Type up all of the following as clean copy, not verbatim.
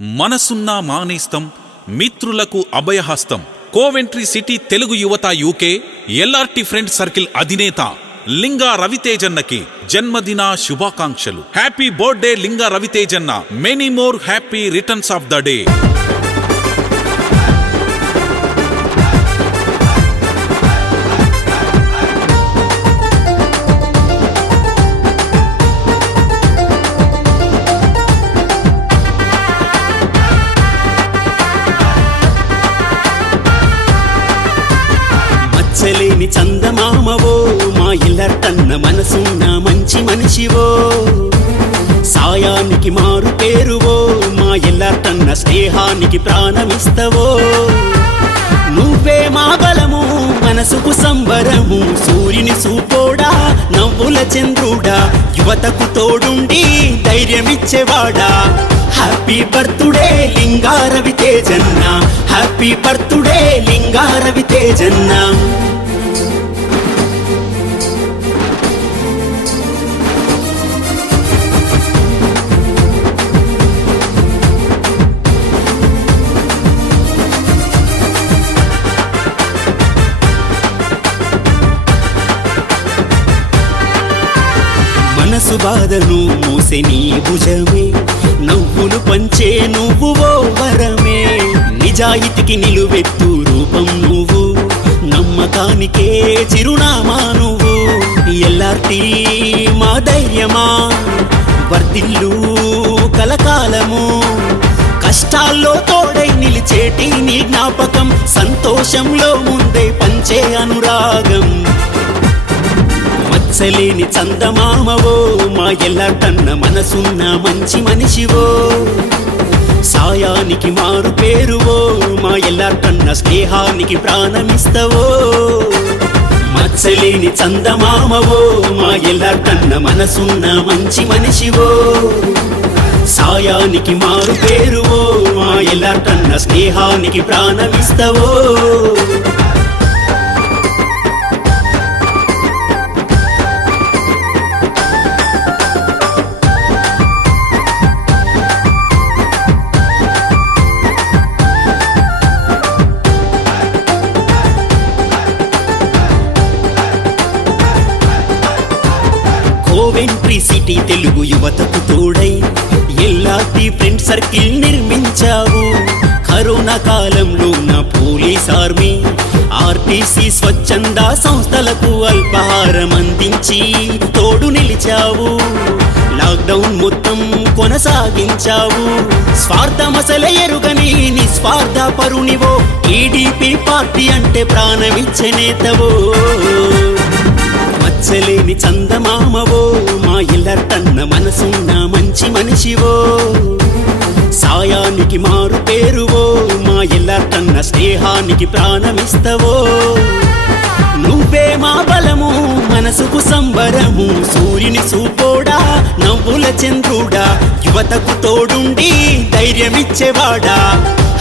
మనసున్న మానేస్తం మిత్రులకు అభయహస్తం. కోవెంట్రీ సిటీ తెలుగు యువత యూకే ఎల్ఆర్టీ ఫ్రెండ్ సర్కిల్ అధినేత లింగా రవితేజన్నకి జన్మదిన శుభాకాంక్షలు. హ్యాపీ బర్త్డే లింగా రవితేజన్న. Many more happy returns of the day. మచ్చలేని చందమామవో, మా ఇల్లర్తన్న మనసున్న మంచి మనిషివో, సాయానికి మారు పేరువో, మా ఇల్లర్తన్న స్నేహానికి ప్రాణమిస్తవో. నువ్వే మా బలము, మనసుకు సంబరము, సూర్యుని సూపోడా, నవ్వుల చంద్రుడా, యువతకు తోడుండి ధైర్యమిచ్చేవాడా. Happy birthday Linga రవితేజన్న, happy birthday Linga రవితేజన్న. మనసు బాధను మోసే నీ భుజమే, నవ్వులు పంచే నువ్వు ఓ వరమే. నిజాయితీకి నిలువెత్తు రూపం నువ్వు, నమ్మకానికే చిరునామా నువ్వు. ఎల్ఆర్టీ మా ధైర్యమా, వర్ధిల్లు కలకాలము. కష్టాల్లో తోడై నిలిచేటి నీ జ్ఞాపకం, సంతోషంలో ముందే పంచే అనురాగం. మచ్చలేని చందమామవో, మా ఎల్లాటన్న మనసున్న మంచి మనిషివో, సాయానికి మారు పేరువో, మా ఎల్లాటన్న స్నేహానికి ప్రాణమిస్తవో. మచ్చలేని చందమామవో, మా ఎల్లాటన్న మనసున్న మంచి మనిషివో, సాయానికి మారు పేరువో, మా ఎల్లాటన్న స్నేహానికి ప్రాణమిస్తవో. కోవెంట్రీ సిటీ తెలుగు యువతకు తోడై ఎల్ఆర్టీ ఫ్రెండ్ సర్కిల్ నిర్మించావు. కరోనా కాలంలో నా పోలీస్ ఆర్మీ, ఆర్టీసీ స్వచ్ఛంద సంస్థలకు అల్పాహారం అందించి తోడు నిలిచావు. లాక్డౌన్ మొత్తం కొనసాగించావు. స్వార్థమసలే ఎరుగని నిస్వార్థ పరునివో, టీడీపీ పార్టీ అంటే ప్రాణమిచ్చే నేతవో. మచ్చలేని చందమామవో, మా ఇల్లర్తన్న మనసున్న మంచి మనిషివో, సాయానికి మారు పేరువో, మా ఇల్లర్తన్న స్నేహానికి ప్రాణమిస్తవో. నువ్వే మా బలము, మనసుకు సంబరము, సూర్యుని సూపోడా, నవ్వుల చంద్రుడా, యువతకు తోడుండి ధైర్యమిచ్చేవాడా.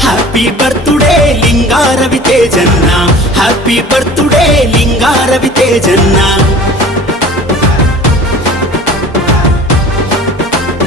Happy birthday Linga రవితేజన్న, happy birthday Linga రవితేజన్న.